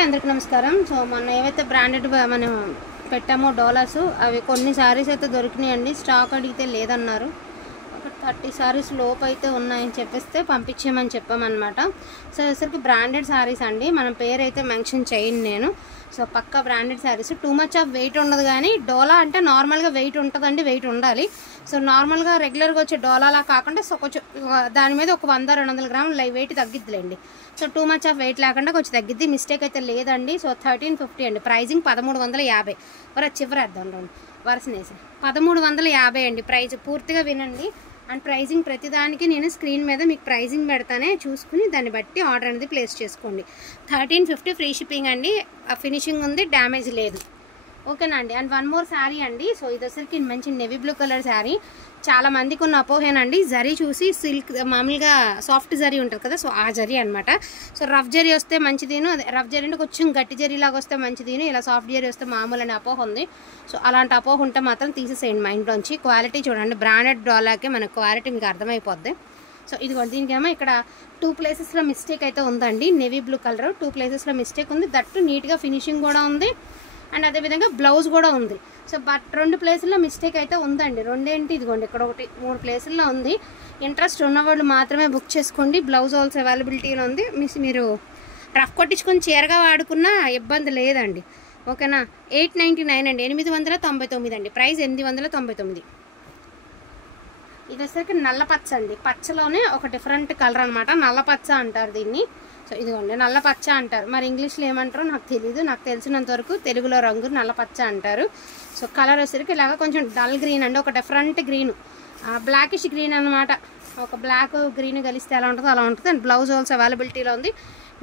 అందరికి నమస్కారం. సో మొన్న ఏవైతే బ్రాండెడ్ మనం పెట్టామో డోలాస్ అవి కొన్ని సారీస్ అయితే దొరికినాయండి. స్టాక్ అడిగితే లేదన్నారు. ఒక 30 సారీస్ లోపు అయితే ఉన్నాయని చెప్పేస్తే పంపించేయమని చెప్పామన్నమాట. సో అసలుకి బ్రాండెడ్ సారీస్ అండి, మన పేరు అయితే మెన్షన్ చేయను నేను. సో పక్కా branded saris, too much of weight ఉండదు. కానీ డోలా అంటే నార్మల్గా వెయిట్ ఉంటుందండి, వెయిట్ ఉండాలి. సో నార్మల్గా రెగ్యులర్గా వచ్చే డోలాలా కాకుండా సో కొంచెం దాని మీద ఒక 100-200 గ్రాములు వెయిట్ తగ్గిద్దిలేండి. So too much of weight లేకుండా కొంచెం తగ్గిద్ది, మిస్టేక్ అయితే లేదండి. సో 1350 అండి ప్రైజింగ్. 1350 చివరేద్దాం వరుసనేసి 1350 అండి ప్రైజ్. పూర్తిగా వినండి. అండ్ ప్రైజింగ్ ప్రతిదానికి నేను స్క్రీన్ మీద మీకు ప్రైజింగ్ పెడతానే, చూసుకుని దాన్ని బట్టి ఆర్డర్ అనేది ప్లేస్ చేసుకోండి. 1350 ఫ్రీ షిప్పింగ్ అండి. ఫినిషింగ్ ఉంది, డ్యామేజ్ లేదు. ఓకేనా అండి. అండ్ వన్ మోర్ శారీ అండి. సో ఇది వచ్చరికి మంచి నెవీ బ్లూ కలర్ శారీ. చాలా మందికి ఉన్న అపోహేనండి, జరీ చూసి సిల్క్ మామూలుగా సాఫ్ట్ జరీ ఉంటుంది కదా, సో ఆ జరీ అనమాట. సో రఫ్ జరీ వస్తే మంచిదిను, రఫ్ జరీ అంటే కొంచెం గట్టి జరీ లాగా వస్తే మంచిదిను, ఇలా సాఫ్ట్ జరీ వస్తే మామూలు అనే అపోహ ఉంది. సో అలాంటి అపోహ ఉంటే మాత్రం తీసేసేయండి మైండ్లోంచి. క్వాలిటీ చూడండి, బ్రాండెడ్ డాలాకే మనకు క్వాలిటీ మీకు అర్థమైపోద్ది. సో ఇదిగోండి, దీనికేమో ఇక్కడ 2 ప్లేసెస్లో మిస్టేక్ అయితే ఉందండి. నెవీ బ్లూ కలర్ 2 ప్లేసెస్లో మిస్టేక్ ఉంది, దట్టు నీట్గా ఫినిషింగ్ కూడా ఉంది. అండ్ అదేవిధంగా బ్లౌజ్ కూడా ఉంది. సో బట్ 2 ప్లేసుల్లో మిస్టేక్ అయితే ఉందండి. రెండేంటి, ఇదిగోండి ఇక్కడ ఒకటి 3 ప్లేసుల్లో ఉంది. ఇంట్రెస్ట్ ఉన్నవాళ్ళు మాత్రమే బుక్ చేసుకోండి. బ్లౌజ్ ఆల్సో అవైలబిలిటీలో ఉంది. మీరు రఫ్ కొట్టించుకొని చీరగా వాడుకున్నా ఇబ్బంది లేదండి. ఓకేనా. 899 అండి, 899 అండి ప్రైస్. 899. ఇది వచ్చేసరికి నల్ల పచ్చ అండి. పచ్చలోనే ఒక డిఫరెంట్ కలర్ అనమాట, నల్ల పచ్చ అంటారు దీన్ని. సో ఇదిగోండి నల్ల పచ్చ అంటారు, మరి ఇంగ్లీష్లో ఏమంటారో నాకు తెలియదు. నాకు తెలిసినంత వరకు తెలుగులో రంగు నల్ల పచ్చ అంటారు. సో కలర్ వచ్చేసరికి ఇలాగ కొంచెం డల్ గ్రీన్ అండి, ఒక డిఫరెంట్ గ్రీన్, బ్లాకిష్ గ్రీన్ అనమాట. ఒక బ్లాక్ గ్రీన్ కలిస్తే ఎలా ఉంటుందో అలా ఉంటుంది. అండ్ బ్లౌజ్ ఆల్సో అవైలబిలిటీలో ఉంది,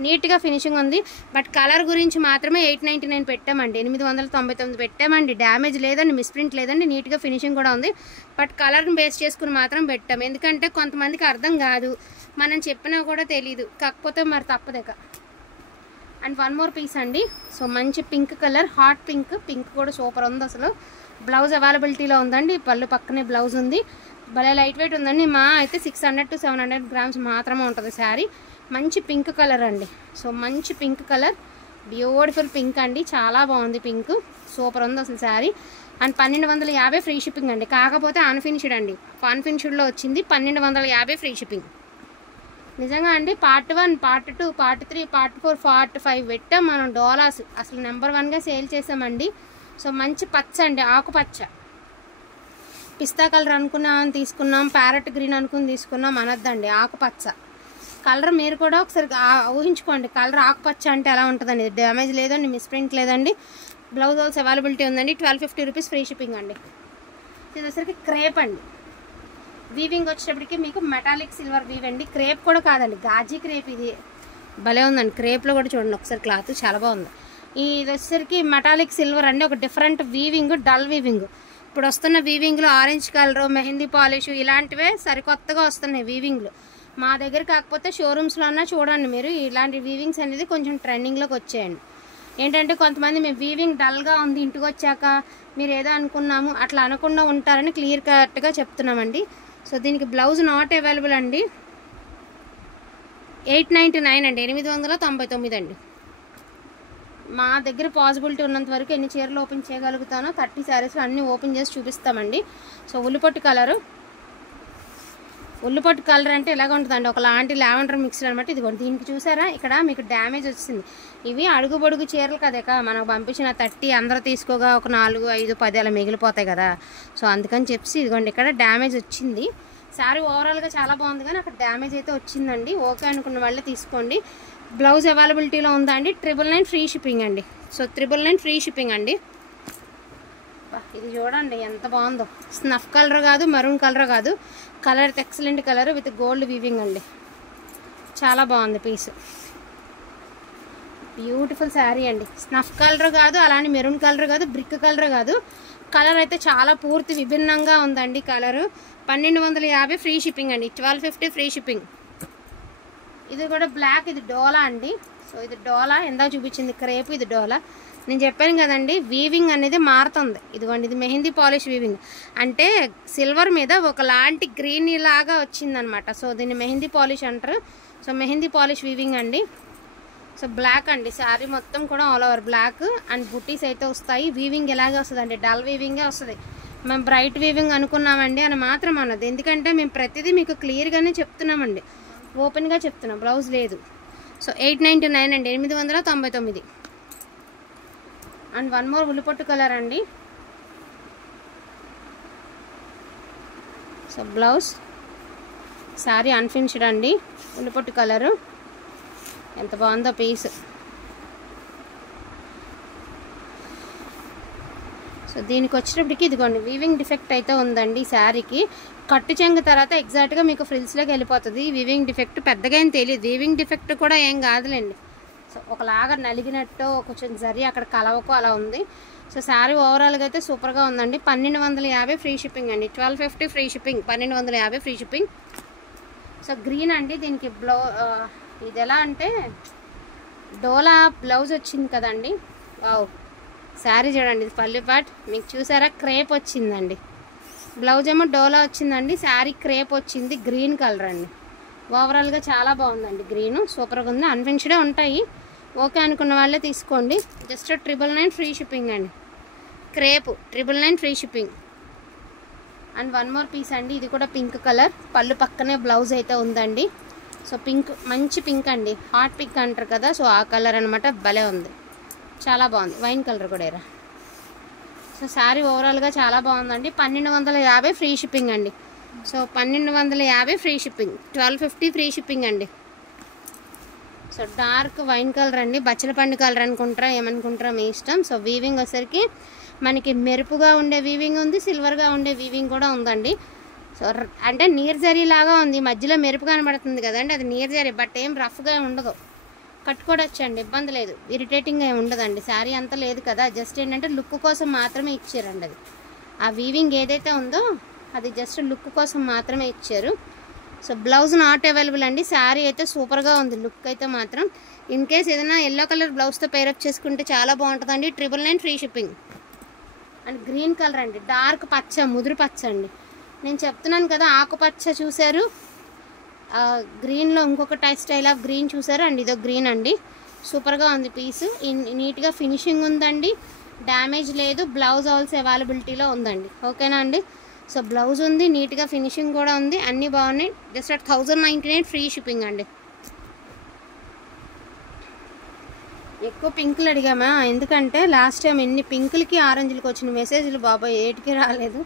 నీట్గా ఫినిషింగ్ ఉంది. బట్ కలర్ గురించి మాత్రమే 899 పెట్టామండి, 899 పెట్టామండి. డ్యామేజ్ లేదండి, మిస్ప్రింట్ లేదండి, నీట్గా ఫినిషింగ్ కూడా ఉంది. బట్ కలర్ని బేస్ చేసుకుని మాత్రం పెట్టాం, ఎందుకంటే కొంతమందికి అర్థం కాదు, మనం చెప్పినా కూడా తెలీదు, కాకపోతే మరి తప్పదేక. అండ్ వన్ మోర్ పీస్ అండి. సో మంచి pink colour, hot pink. Pink కూడా సూపర్ ఉంది అసలు. బ్లౌజ్ అవైలబిలిటీలో ఉందండి, పళ్ళు పక్కనే బ్లౌజ్ ఉంది. భలే లైట్ వెయిట్ ఉందండి. మా అయితే 600 to 700 గ్రామ్స్ మాత్రమే ఉంటుంది శారీ. మంచి పింక్ కలర్ అండి. సో మంచి పింక్ కలర్, బ్యూటిఫుల్ పింక్ అండి, చాలా బాగుంది పింక్, సూపర్ ఉంది అసలు శారీ. అండ్ 1250 ఫ్రీ షిప్పింగ్ అండి. కాకపోతే అన్ఫినిష్డ్ అండి, అన్ఫినిష్డ్లో వచ్చింది. 1250 ఫ్రీ షిప్పింగ్. నిజంగా అండి, part 1, part 2, part 3, part 4, part 5 పెట్టాం మనం డోలాస్. అసలు నెంబర్ 1గా సేల్ చేసామండి. సో మంచి పచ్చ అండి, ఆకుపచ్చ. పిస్తా కలర్ అనుకున్నామని తీసుకున్నాం, ప్యారెట్ గ్రీన్ అనుకుని తీసుకున్నాం అనొద్దండి, ఆకుపచ్చ కలర్. మీరు కూడా ఒకసారి ఊహించుకోండి, కలర్ ఆకుపచ్చ అంటే ఎలా ఉంటుందండి. డ్యామేజ్ లేదండి, మిస్ప్రింట్ లేదండి. బ్లౌజ్ ఆల్సో అవైలబిలిటీ ఉందండి. 1250 రూపీస్ ఫ్రీ షిప్పింగ్ అండి. ఇది వచ్చరికి క్రేప్ అండి. వీవింగ్ వచ్చేటప్పటికి మీకు మెటాలిక్ సిల్వర్ వీవ్ అండి. క్రేప్ కూడా కాదండి, గాజీ క్రేప్. ఇది భలే ఉందండి. క్రేప్లో కూడా చూడండి ఒకసారి, క్లాత్ చాలా బాగుంది. ఇది వచ్చేసరికి మెటాలిక్ సిల్వర్ అండి, ఒక డిఫరెంట్ వీవింగ్, డల్ వీవింగ్. ఇప్పుడు వస్తున్న వీవింగ్లో ఆరెంజ్ కలరు, మెహందీ పాలిష్ ఇలాంటివే సరికొత్తగా వస్తున్నాయి వీవింగ్లు. మా దగ్గర కాకపోతే షోరూమ్స్లో అన్నా చూడండి మీరు, ఇలాంటి వీవింగ్స్ అనేది కొంచెం ట్రెండింగ్లోకి వచ్చాయండి. ఏంటంటే కొంతమంది మేము వీవింగ్ డల్గా ఉంది ఇంటికి వచ్చాక మీరు ఏదో అనుకున్నాము అట్లా అనకుండా ఉంటారని క్లియర్ కట్గా చెప్తున్నామండి. సో దీనికి బ్లౌజ్ నాట్ అవైలబుల్ అండి. 899 అండి, 899 అండి. మా దగ్గర పాసిబిలిటీ ఉన్నంత వరకు ఎన్ని చీరలు ఓపెన్ చేయగలుగుతానో 30 శారీస్లో అన్నీ ఓపెన్ చేసి చూపిస్తామండి. సో ఉల్లిపొట్టు కలరు, ఉల్లిపొట్టు కలర్ అంటే ఇలాగ ఉంటుందండి, ఒకలాంటి లావెండర్ మిక్స్డ్ అనమాట. ఇదిగోండి, దీనికి చూసారా ఇక్కడ మీకు డ్యామేజ్ వచ్చింది. ఇవి అడుగు పొడుగు చీరలు కదేక మనకు పంపించిన 30 అందరూ తీసుకోగా ఒక 4, 5, 10 అలా మిగిలిపోతాయి కదా. సో అందుకని చెప్పి ఇదిగోండి ఇక్కడ డ్యామేజ్ వచ్చింది. శారీ ఓవరాల్గా చాలా బాగుంది, కానీ అక్కడ డ్యామేజ్ అయితే వచ్చిందండి. ఓకే అనుకున్న వాళ్ళే తీసుకోండి. బ్లౌజ్ అవైలబిలిటీలో ఉందా అండి. 999 ఫ్రీ షిప్పింగ్ అండి. సో 999 ఫ్రీ షిప్పింగ్ అండి. ఇది చూడండి ఎంత బాగుందో. స్నఫ్ కలర్ కాదు, మరూన్ కలర్ కాదు, colour excellent colour with gold weaving అండి. చాలా బాగుంది పీస్, బ్యూటిఫుల్ శారీ అండి. స్నఫ్ కలర్ కాదు, అలానే మెరూన్ కలర్ కాదు, బ్రిక్ కలర్ కాదు, కలర్ అయితే చాలా పూర్తి విభిన్నంగా ఉందండి కలరు. 1250 ఫ్రీ షిప్పింగ్ అండి. 1250 ఫ్రీ షిప్పింగ్. ఇది కూడా బ్లాక్, ఇది డోలా అండి. సో ఇది డోలా, ఎందాక చూపించింది క్రేప్, ఇది డోలా. నేను చెప్పాను కదండి, వీవింగ్ అనేది మారుతుంది. ఇదిగోండి, ఇది మెహందీ పాలిష్ వీవింగ్ అంటే సిల్వర్ మీద ఒకలాంటి గ్రీన్ లాగా వచ్చిందనమాట. సో దీన్ని మెహందీ పాలిష్ అంటారు. సో మెహందీ పాలిష్ వీవింగ్ అండి. సో బ్లాక్ అండి, శారీ మొత్తం కూడా ఆల్ ఓవర్ బ్లాక్ అండ్ బుట్టీస్ అయితే వస్తాయి. వీవింగ్ ఎలాగే వస్తుంది అండి, డల్ వీవింగే వస్తుంది. మేము బ్రైట్ వీవింగ్ అనుకున్నామండి అని మాత్రం అన్నది, ఎందుకంటే మేము ప్రతిదీ మీకు క్లియర్గానే చెప్తున్నామండి, ఓపెన్గా చెప్తున్నాం, బ్లౌజ్ లేదు. సో 899 అండి, 899. అండ్ వన్ మోర్ ఉల్లిపొట్టు కలర్ అండి. సో బ్లౌజ్, శారీ అన్ఫినిష్డ్ అండి, ఉల్లిపొట్టు కలరు, ఎంత బాగుందో పీస్. సో దీనికి వచ్చేటప్పటికి ఇదిగోండి వీవింగ్ డిఫెక్ట్ అయితే ఉందండి శారీకి. కట్టు చెంగు తర్వాత ఎగ్జాక్ట్గా మీకు ఫ్రిల్స్లోకి వెళ్ళిపోతుంది. వీవింగ్ డిఫెక్ట్ పెద్దగా ఏం తెలియదు, వీవింగ్ డిఫెక్ట్ కూడా ఏం కాదులేండి. సో ఒకలాగా నలిగినట్టు కొంచెం జరి అక్కడ కలవకు అలా ఉంది. సో శారీ ఓవరాల్గా అయితే సూపర్గా ఉందండి. 1250 ఫ్రీ షిప్పింగ్ అండి, 1250 free shipping, 1250 free shipping. So green అండి, దీనికి ఇది ఎలా అంటే డోలా బ్లౌజ్ వచ్చింది కదండి. వావ్, శారీ చూడండి, ఇది పల్లి పాట్ మీకు చూసారా, క్రేప్ వచ్చిందండి. బ్లౌజ్ ఏమో డోలా వచ్చిందండి, శారీ క్రేప్ వచ్చింది, గ్రీన్ కలర్ అండి. ఓవరాల్గా చాలా బాగుందండి, గ్రీను సూపర్గా ఉంది. అన్ఫినిష్డే ఉంటాయి, ఓకే అనుకున్న వాళ్ళే తీసుకోండి. జస్ట్ 999 ఫ్రీ షిప్పింగ్ అండి, crepe 999 free shipping. And one more piece అండి, ఇది కూడా పింక్ కలర్, పళ్ళు పక్కనే బ్లౌజ్ అయితే ఉందండి. సో పింక్, మంచి పింక్ అండి, హాట్ పింక్ అంటారు కదా, సో ఆ కలర్ అనమాట, భలే ఉంది, చాలా బాగుంది. వైన్ కలర్ కూడా ఏరా. సో శారీ ఓవరాల్గా చాలా బాగుందండి. 1250 ఫ్రీ షిప్పింగ్ అండి. So 1250 free shipping, 1250 free shipping అండి. సో డార్క్ వైన్ కలర్ అండి, బచ్చల పండు కలర్ అనుకుంటారా ఏమనుకుంటారా మీ ఇష్టం. సో వీవింగ్ వచ్చేసరికి మనకి మెరుపుగా ఉండే వీవింగ్ ఉంది, సిల్వర్గా ఉండే వీవింగ్ కూడా ఉందండి. సో అంటే నీర్ జరీ లాగా ఉంది, మధ్యలో మెరుపు కనబడుతుంది కదండి, అది నీర్ జరీ, బట్ ఏం రఫ్గా ఉండదు, కట్టుకోవచ్చండి, ఇబ్బంది లేదు, ఇరిటేటింగ్గా ఏమి ఉండదండి. శారీ అంతా లేదు కదా, జస్ట్ ఏంటంటే లుక్ కోసం మాత్రమే ఇచ్చారండి. అది ఆ వీవింగ్ ఏదైతే ఉందో అది జస్ట్ లుక్ కోసం మాత్రమే ఇచ్చారు. సో బ్లౌజ్ నాట్ అవైలబుల్ అండి. శారీ అయితే సూపర్గా ఉంది, లుక్ అయితే మాత్రం. ఇన్ కేస్ ఏదైనా ఎల్లో కలర్ బ్లౌజ్తో పేరప్ చేసుకుంటే చాలా బాగుంటుందండి. 999 free shipping. And green colour అండి, డార్క్ పచ్చ, ముదురు పచ్చ అండి. నేను చెప్తున్నాను కదా, ఆకుపచ్చ చూశారు, గ్రీన్లో ఇంకొక స్టైల్ ఆఫ్ గ్రీన్ చూసారు అండి, ఇదో గ్రీన్ అండి, సూపర్గా ఉంది పీసు, నీట్గా ఫినిషింగ్ ఉందండి, డ్యామేజ్ లేదు. బ్లౌజ్ ఆల్సో అవైలబిలిటీలో ఉందండి, ఓకేనా అండి. సో బ్లౌజ్ ఉంది, నీట్గా ఫినిషింగ్ కూడా ఉంది, అన్నీ బాగున్నాయి. జస్ట్ 1099 ఫ్రీ షిప్పింగ్ అండి. ఎక్కువ పింకులు అడిగామా, ఎందుకంటే లాస్ట్ టైం ఎన్ని పింకులకి ఆరెంజ్లకి వచ్చిన మెసేజ్లు బాబాయ్ ఏటికి రాలేదు.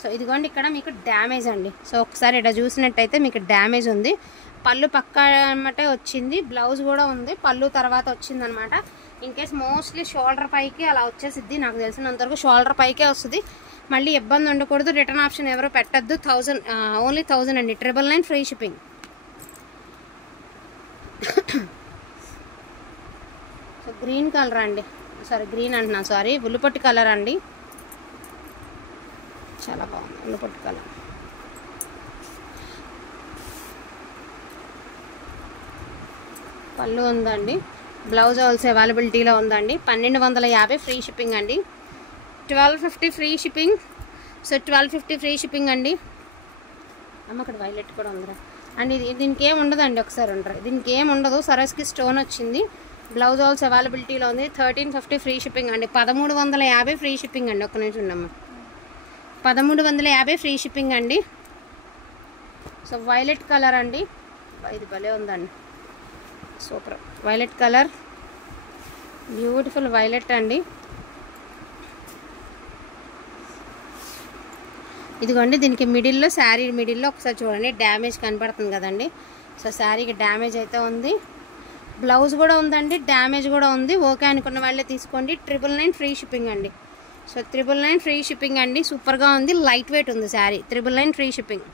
సో ఇదిగోండి, ఇక్కడ మీకు డ్యామేజ్ అండి. సో ఒకసారి ఇక్కడ చూసినట్టయితే మీకు డ్యామేజ్ ఉంది, పళ్ళు పక్క అనమాట వచ్చింది, బ్లౌజ్ కూడా ఉంది, పళ్ళు తర్వాత వచ్చింది అనమాట. ఇన్కేస్ మోస్ట్లీ షోల్డర్ పైకి అలా వచ్చేసిద్ది, నాకు తెలిసినంతవరకు షోల్డర్ పైకే వస్తుంది. మళ్ళీ ఇబ్బంది ఉండకూడదు, రిటర్న్ ఆప్షన్ ఎవరో పెట్టద్దు. 1000 ఓన్లీ 1000 అండి, 999 free shipping. So green colour అండి, గ్రీన్ అంటున్నా, ఉల్లిపొట్టు కలర్ అండి, చాలా బాగుంది ఉల్లిపొట్టు కలర్. పళ్ళు ఉందండి, బ్లౌజ్ ఆల్సో అవైలబిలిటీలో ఉందండి. 1250 ఫ్రీ షిప్పింగ్ అండి, 1250 free shipping. So 1250 free shipping అండి. అమ్మ అక్కడ వైలెట్ కూడా ఉందిరా. అండ్ ఇది దీనికి ఏమి ఉండదండి, ఒకసారి ఉంటారు, దీనికి ఏమి ఉండదు, సరస్కి స్టోన్ వచ్చింది, బ్లౌజ్ ఆల్సో అవైలబిలిటీలో ఉంది. 1350 ఫ్రీ షిప్పింగ్ అండి, 1350 ఫ్రీ షిప్పింగ్ అండి. ఒక్క నిమిషం ఉండమ్మా, 1350 ఫ్రీ షిప్పింగ్ అండి. సో వైలెట్ కలర్ అండి, ఇది భలే ఉందండి, super violet colour, beautiful violet అండి. ఇదిగోండి, దీనికి మిడిల్లో, శారీ మిడిల్లో ఒకసారి చూడండి, డ్యామేజ్ కనపడుతుంది కదండి. సో శారీకి డ్యామేజ్ అయితే ఉంది, బ్లౌజ్ కూడా ఉందండి, డ్యామేజ్ కూడా ఉంది. ఓకే అనుకున్న వాళ్ళే తీసుకోండి. 999 ఫ్రీ షిప్పింగ్ అండి. సో 999 ఫ్రీ షిప్పింగ్ అండి, సూపర్గా ఉంది, లైట్ వెయిట్ ఉంది శారీ. 999 free shipping.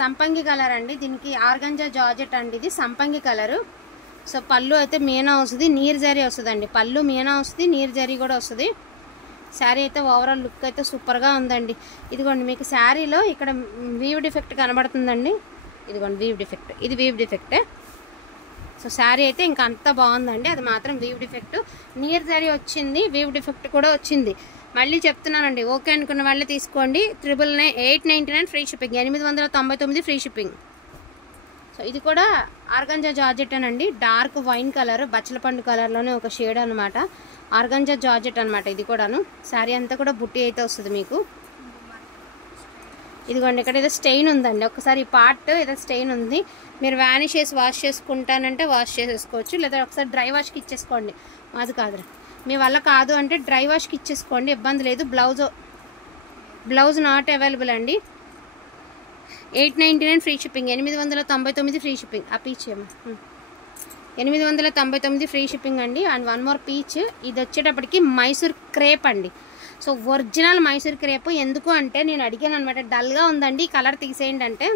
సంపంగి కలర్ అండి, దీనికి ఆర్గంజా జార్జెట్ అండి, ఇది సంపంగి కలరు. సో పళ్ళు అయితే మీనా వస్తుంది, నీర్ జరీ వస్తుందండి, పళ్ళు మీనా వస్తుంది, నీర్ జరీ కూడా వస్తుంది. శారీ అయితే ఓవరాల్ లుక్ అయితే సూపర్గా ఉందండి. ఇదిగోండి మీకు శారీలో ఇక్కడ వీవ్ డిఫెక్ట్ కనబడుతుందండి, ఇదిగోండి వీవ్ డిఫెక్ట్, ఇది వీవ్ డిఫెక్టే. సో శారీ అయితే ఇంకా అంతా బాగుందండి, అది మాత్రం వీవ్ డిఫెక్ట్. నీర్ జరీ వచ్చింది, వీవ్ డిఫెక్ట్ కూడా వచ్చింది. మళ్ళీ చెప్తున్నానండి, ఓకే అనుకున్న వాళ్ళే తీసుకోండి. 899 free shipping, 899 free shipping. So ఇది కూడా ఆర్గంజా జార్జెట్ అనండి, డార్క్ వైన్ కలర్, బచ్చలపండు కలర్లోనే ఒక షేడ్ అనమాట. ఆర్గంజా జార్జెట్ అనమాట ఇది కూడాను. శారీ అంతా కూడా బుట్టి అయితే వస్తుంది మీకు. ఇదిగోండి ఇక్కడ ఏదో స్టెయిన్ ఉందండి, ఒకసారి ఈ పార్ట్ ఏదో స్టెయిన్ ఉంది. మీరు వ్యానిష్ చేసి వాష్ చేసుకుంటానంటే వాష్ చేసేసుకోవచ్చు, లేదా ఒకసారి డ్రై వాష్కి ఇచ్చేసుకోండి. అది కాదు, మీ వల్ల కాదు అంటే డ్రై వాష్కి ఇచ్చేసుకోండి, ఇబ్బంది లేదు. బ్లౌజ్ నాట్ అవైలబుల్ అండి. 899 ఫ్రీ షిప్పింగ్, 899 ఫ్రీ షిప్పింగ్. ఆ పీచ్ ఏమో 899 ఫ్రీ షిప్పింగ్ అండి. అండ్ వన్ మోర్ పీచ్, ఇది వచ్చేటప్పటికి మైసూర్ క్రేప్ అండి. So original Mysore crepe. ఎందుకు అంటే నేను అడిగాను అనమాట, డల్గా ఉందండి కలర్ తీసేయండి అంటే,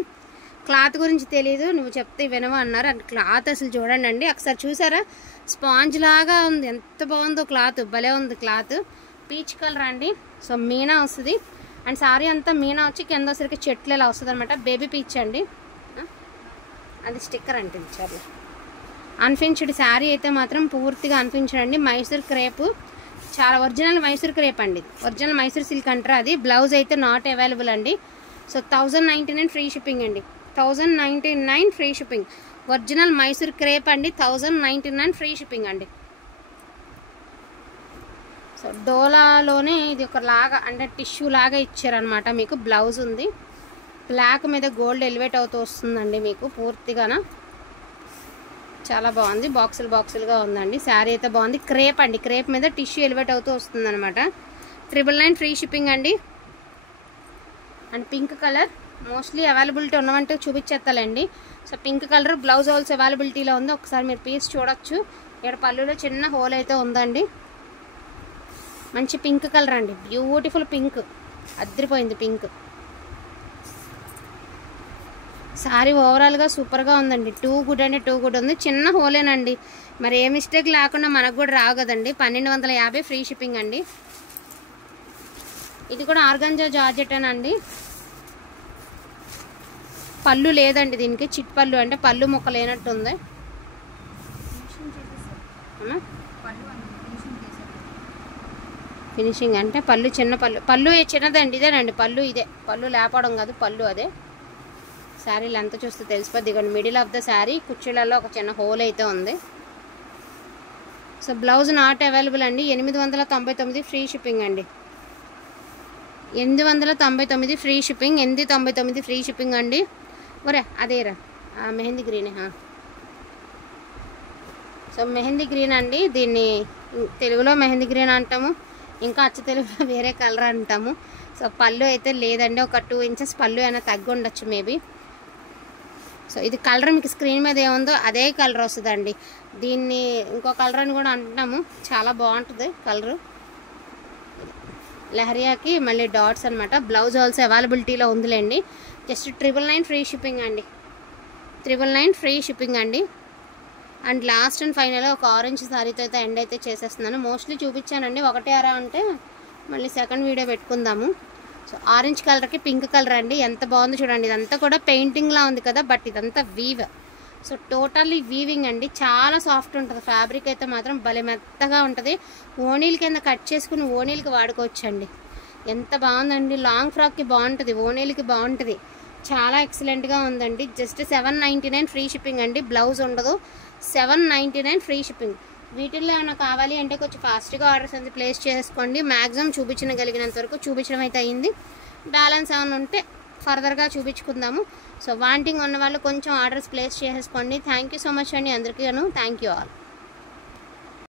క్లాత్ గురించి తెలియదు నువ్వు చెప్తే వినవా అన్నారు. అండ్ క్లాత్ అసలు చూడండి అండి, ఒకసారి చూసారా, స్పాంజ్ లాగా ఉంది, ఎంత బాగుందో క్లాత్, భలే ఉంది క్లాత్. పీచ్ కలర్ అండి. సో మీనా వస్తుంది. అండ్ సారీ అంతా మీనా వచ్చి కింద వచ్చరికి చెట్లు ఇలా వస్తుంది అనమాట. బేబీ పీచ్ అండి, అది స్టిక్కర్ అంటే ఇచ్చారు. అన్ఫినిష్డ్ శారీ అయితే మాత్రం పూర్తిగా అన్ఫినిష్డ్ అండి. మైసూర్ క్రేప్, చాలా ఒరిజినల్ మైసూర్ క్రేప్ అండి, ఒరిజినల్ మైసూర్ సిల్క్ అంటారు అది. బ్లౌజ్ అయితే నాట్ అవైలబుల్ అండి. సో 1099 ఫ్రీ షిప్పింగ్ అండి, 1099 free shipping. Original Mysore crepe అండి, 1099 ఫ్రీ షిప్పింగ్ అండి. సో డోలాలోనే ఇది ఒక లాగా అంటే టిష్యూ లాగా ఇచ్చారనమాట మీకు. బ్లౌజ్ ఉంది, బ్లాక్ మీద గోల్డ్ ఎలివేట్ అవుతూ వస్తుందండి మీకు పూర్తిగాన. చాలా బాగుంది, బాక్సులుగా ఉందండి. శారీ అయితే బాగుంది. క్రేప్ అండి, క్రేప్ మీద టిష్యూ ఎలివేట్ అవుతూ వస్తుంది అనమాట. 999 ఫ్రీ షిప్పింగ్ అండి. And pink colour mostly availability ఉన్నవంటే చూపించేస్తాలండి. So pink colour blouse also అవైలబిలిటీలో ఉంది, ఒకసారి మీరు పీస్ చూడొచ్చు. ఇక్కడ పళ్ళులో చిన్న హోల్ అయితే ఉందండి. మంచి పింక్ కలర్ అండి, బ్యూటిఫుల్ పింక్, అద్దరిపోయింది పింక్. శారీ ఓవరాల్గా సూపర్గా ఉందండి. టూ గుడ్ అంటే టూ గుడ్ ఉంది. చిన్న హోలేనండి, మరి ఏ మిస్టేక్ లేకుండా మనకు కూడా రావు కదండి. 1250 ఫ్రీ షిప్పింగ్ అండి. ఇది కూడా ఆర్గంజా జార్జెట్ అండి. పళ్ళు లేదండి దీనికి, చిట్ పళ్ళు అంటే పళ్ళు ముక్క లేనట్టుంది. ఫినిషింగ్ అంటే పళ్ళు చిన్న పళ్ళు చిన్నదండి, ఇదేనండి పళ్ళు, ఇదే పళ్ళు లేపడం కాదు, పళ్ళు అదే. శారీ లెంత్ చూస్తే తెలిసిపోద్ది. ఇదిగోండి మిడిల్ ఆఫ్ ద శారీ కుర్చీలలో ఒక చిన్న హోల్ అయితే ఉంది. సో బ్లౌజ్ నాట్ అవైలబుల్ అండి. 899 ఫ్రీ షిప్పింగ్ అండి, 899 ఫ్రీ షిప్పింగ్, 899 ఫ్రీ షిప్పింగ్ అండి. ఒరే అదేరా mehndi green. So mehndi green అండి, దీన్ని తెలుగులో మెహందీ గ్రీన్ అంటాము, ఇంకా అచ్చ తెలుగులో వేరే కలర్ అంటాము. సో పళ్ళు అయితే లేదండి, ఒక 2 ఇంచెస్ పళ్ళు అయినా తగ్గి ఉండొచ్చు మేబీ. సో ఇది కలర్ మీకు స్క్రీన్ మీద ఏముందో అదే కలర్ వస్తుందండి. దీన్ని ఇంకో కలర్ అని కూడా అంటున్నాము, చాలా బాగుంటుంది కలరు. లెహరియాకి మళ్ళీ డాట్స్ అనమాట. బ్లౌజ్ ఆల్సో అవైలబిలిటీలో ఉందిలేండి. జస్ట్ 999 ఫ్రీ షిప్పింగ్ అండి, 999 ఫ్రీ షిప్పింగ్ అండి. అండ్ లాస్ట్ అండ్ ఫైనల్ ఒక ఆరెంజ్ శారీతో అయితే ఎండ్ అయితే చేసేస్తున్నాను. మోస్ట్లీ చూపించానండి, ఒకటే అరా అంటే మళ్ళీ సెకండ్ వీడియో పెట్టుకుందాము. సో ఆరెంజ్ కలర్కి పింక్ కలర్ అండి, ఎంత బాగుంది చూడండి. ఇదంతా కూడా పెయింటింగ్లా ఉంది కదా, బట్ ఇదంతా వీవ్. సో టోటల్లీ వీవింగ్ అండి, చాలా సాఫ్ట్ ఉంటుంది. ఫ్యాబ్రిక్ అయితే మాత్రం భలే మెత్తగా ఉంటుంది. ఓనీల కింద కట్ చేసుకుని ఓనీలకి వాడుకోవచ్చు అండి. ఎంత బాగుందండి, లాంగ్ ఫ్రాక్కి బాగుంటుంది, ఓనీలకి బాగుంటుంది, చాలా ఎక్సలెంట్గా ఉందండి. జస్ట్ 799 ఫ్రీ షిప్పింగ్ అండి. బ్లౌజ్ ఉండదు, 799 ఫ్రీ షిప్పింగ్. వీటిల్లో ఏమైనా కావాలి అంటే కొంచెం ఫాస్ట్గా ఆర్డర్స్ అనేది ప్లేస్ చేసుకోండి. మ్యాక్సిమం చూపించగలిగినంత వరకు చూపించడం అయితే అయింది. బ్యాలెన్స్ ఏమైనా ఉంటే ఫర్దర్గా చూపించుకుందాము. సో వాంటింగ్ ఉన్న వాళ్ళు కొంచెం ఆర్డర్స్ ప్లేస్ చేసుకోండి. థ్యాంక్ యూ సో మచ్ అండి అందరికీ. Thank you all.